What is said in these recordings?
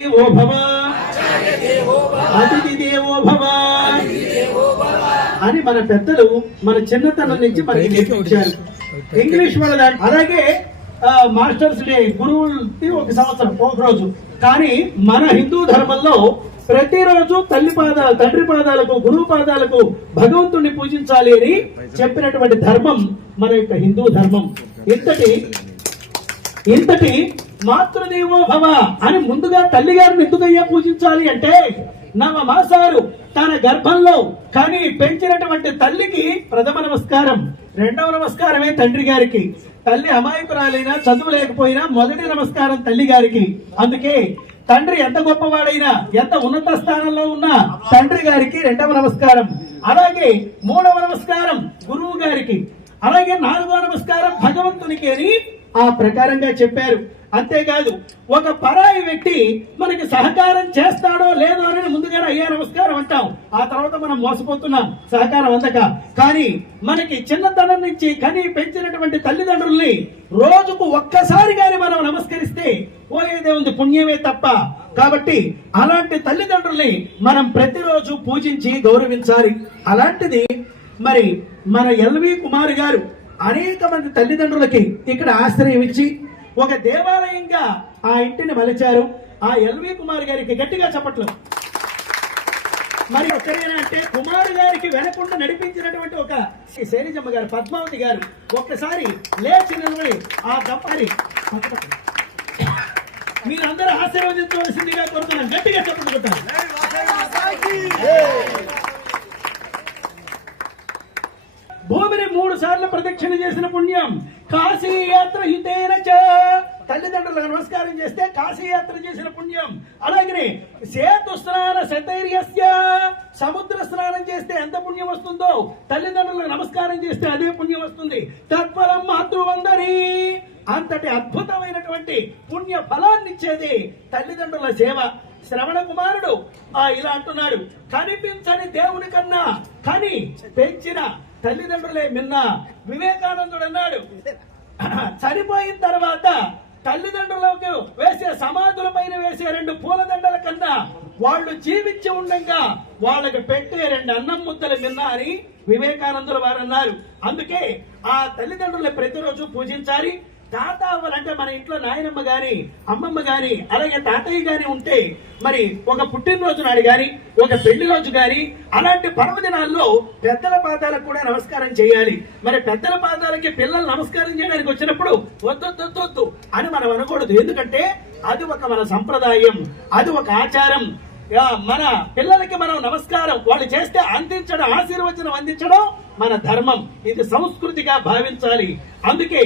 దేవో భవ అతిథి దేవో భవ అని మన పెద్దలు మన చిన్నతనం నుంచి మనకి నేర్పించారు. ఇంగ్లీష్ వాళ్ళ అలాగే మాస్టర్స్ డే గురువులకి ఒక సంవత్సరం ఒక రోజు. కానీ మన హిందూ ధర్మంలో ప్రతిరోజు తండ్రి పాదాలకు గురువు పాదాలకు భగవంతుణ్ణి పూజించాలి అని చెప్పినటువంటి ధర్మం మన యొక్క హిందూ ధర్మం. ఇంతటి మాతృదేవో భవ అని ముందుగా తల్లి గారిని ఎందుకయ్యా పూజించాలి అంటే 9 మాసాలు తన గర్భంలో కానీ పెంచినటువంటి తల్లికి ప్రథమ నమస్కారం, రెండవ నమస్కారమే తండ్రి గారికి. తల్లి అమాయకురాలైనా చదువు లేకపోయినా మొదటి నమస్కారం తల్లి గారికి. అందుకే తండ్రి ఎంత గొప్పవాడైనా ఎంత ఉన్నత స్థానంలో ఉన్నా తండ్రి గారికి రెండవ నమస్కారం. అలాగే 3వ నమస్కారం గురువు గారికి. అలాగే 4వ నమస్కారం భగవంతునికి అని ఆ ప్రకారంగా చెప్పారు. అంతేకాదు ఒక పరాయి వ్యక్తి మనకి సహకారం చేస్తాడో లేదో అని ముందుగానే అయ్యా నమస్కారం అంటాం. ఆ తర్వాత మనం మోసపోతున్నాం సహకారం అందక. కానీ మనకి చిన్నతనం నుంచి కని పెంచినటువంటి తల్లిదండ్రుల్ని రోజుకు ఒక్కసారిగానే మనం నమస్కరిస్తే పోయేదే ఉంది, పుణ్యమే తప్ప. కాబట్టి అలాంటి తల్లిదండ్రుల్ని మనం ప్రతిరోజు పూజించి గౌరవించాలి. అలాంటిది మరి మన ఎల్వి కుమార్ గారు అనేక మంది తల్లిదండ్రులకి ఇక్కడ ఆశ్రయం ఇచ్చి ఒక దేవాలయంగా ఆ ఇంటిని మలిచారు. ఆ ఎల్వి కుమార్ గారికి గట్టిగా చెప్పట్లు. మరి ఒక్కరేనా అంటే కుమార్ గారికి వెనకుండా నడిపించినటువంటి ఒక శైలజమ్మ గారు, పద్మావతి గారు ఒక్కసారి లేచి నిలబడి ఆ దంపతి మీరందరూ ఆశీర్వదించవలసిందిగా కోరుతున్నాను. గట్టిగా చెప్పట్టుకుంటాను. భూమిని 3 సార్లు ప్రదక్షిణ చేసిన పుణ్యం, కాశీ యాత్ర హితేన చ తల్లిదండ్రులకు నమస్కారం చేస్తే కాశీ యాత్ర చేసిన పుణ్యం. అలాగే సేతు స్నాన శతైర్యస్య సముద్ర స్నానం చేస్తే ఎంత పుణ్యం వస్తుందో తల్లిదండ్రులకు నమస్కారం చేస్తే అదే పుణ్యం వస్తుంది. తత్పరం మాతృవందరి అంతటి అద్భుతమైనటువంటి పుణ్య ఫలాన్ని ఇచ్చేది తల్లిదండ్రుల సేవ. శ్రవణ కుమారుడు ఇలా అంటున్నాడు, కనిపించని దేవుని కన్నా కని పెంచిన తల్లిదండ్రులే మిన్న. వివేకానందుడు అన్నాడు, చనిపోయిన తర్వాత తల్లిదండ్రులకు వేసే సమాధుల పైన వేసే 2 పూలదండల కన్నా వాళ్ళు జీవించి ఉండగా వాళ్ళకి పెట్టే 2 అన్నం ముద్దలు మిన్న అని వివేకానందుల వారు అన్నారు. అందుకే ఆ తల్లిదండ్రులు ప్రతిరోజు పూజించాలి. తాత అవ్వాలంటే మన ఇంట్లో నాయనమ్మ గాని అమ్మమ్మ గాని అలాగే తాతయ్య గాని ఉంటే మరి ఒక పుట్టినరోజు నాడు గాని ఒక పెళ్లి రోజు గాని అలాంటి పర్వదినాల్లో పెద్దల పాదాలకు కూడా నమస్కారం చేయాలి. మరి పెద్దల పాదాలకి పిల్లలు నమస్కారం చేయడానికి వచ్చినప్పుడు వద్దు అని మనం అనకూడదు. ఎందుకంటే అది ఒక మన సంప్రదాయం, అది ఒక ఆచారం. మన పిల్లలకి మనం నమస్కారం వాళ్ళు చేస్తే అందించడం, ఆశీర్వచనం అందించడం మన ధర్మం. ఇది సంస్కృతిగా భావించాలి. అందుకే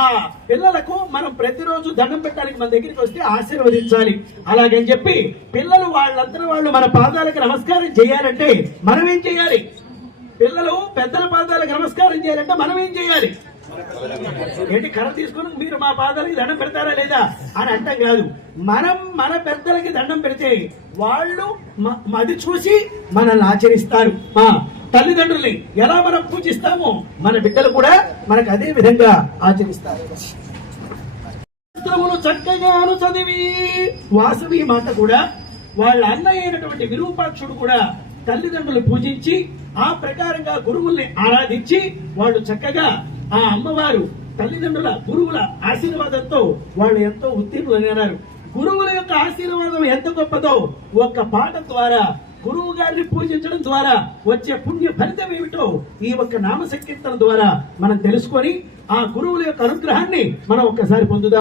ఆ పిల్లలకు మనం ప్రతిరోజు దండం పెట్టడానికి మన దగ్గరికి వస్తే ఆశీర్వదించాలి. అలాగని చెప్పి పిల్లలు వాళ్ళందరూ వాళ్ళు మన పాదాలకు నమస్కారం చేయాలంటే మనం ఏం చేయాలి? పిల్లలు పెద్దల పాదాలకు నమస్కారం చేయాలంటే మనం ఏం చేయాలి? ఏంటి కర్ర తీసుకుని మీరు మా పాదాలకి దండం పెడతారా లేదా అని అంటాం కాదు. మనం మన పెద్దలకి దండం పెడితే వాళ్ళు అది చూసి మనల్ని ఆచరిస్తారు. తల్లిదండ్రుల్ని ఎలా మనం పూజిస్తామో మన బిడ్డలు కూడా మనకు అదే విధంగా ఆచరిస్తారు. చక్కగాను చదివి వాసవి మాత కూడా వాళ్ళ అన్న అయినటువంటి విరూపాక్షుడు కూడా తల్లిదండ్రులు పూజించి ఆ ప్రకారంగా గురువుల్ని ఆరాధించి వాళ్ళు చక్కగా ఆ అమ్మవారు తల్లిదండ్రుల గురువుల ఆశీర్వాదంతో వాళ్ళు ఎంతో ఉత్తీర్ణులైనారు. గురువుల యొక్క ఆశీర్వాదం ఎంత గొప్పదో ఒక పాట ద్వారా గురువు గారిని పూజించడం ద్వారా వచ్చే పుణ్య ఫలితం ఏమిటో ఈ ఒక్క నామ సంకీర్తన ద్వారా మనం తెలుసుకొని ఆ గురువుల యొక్క అనుగ్రహాన్ని మనం ఒక్కసారి పొందుదాం.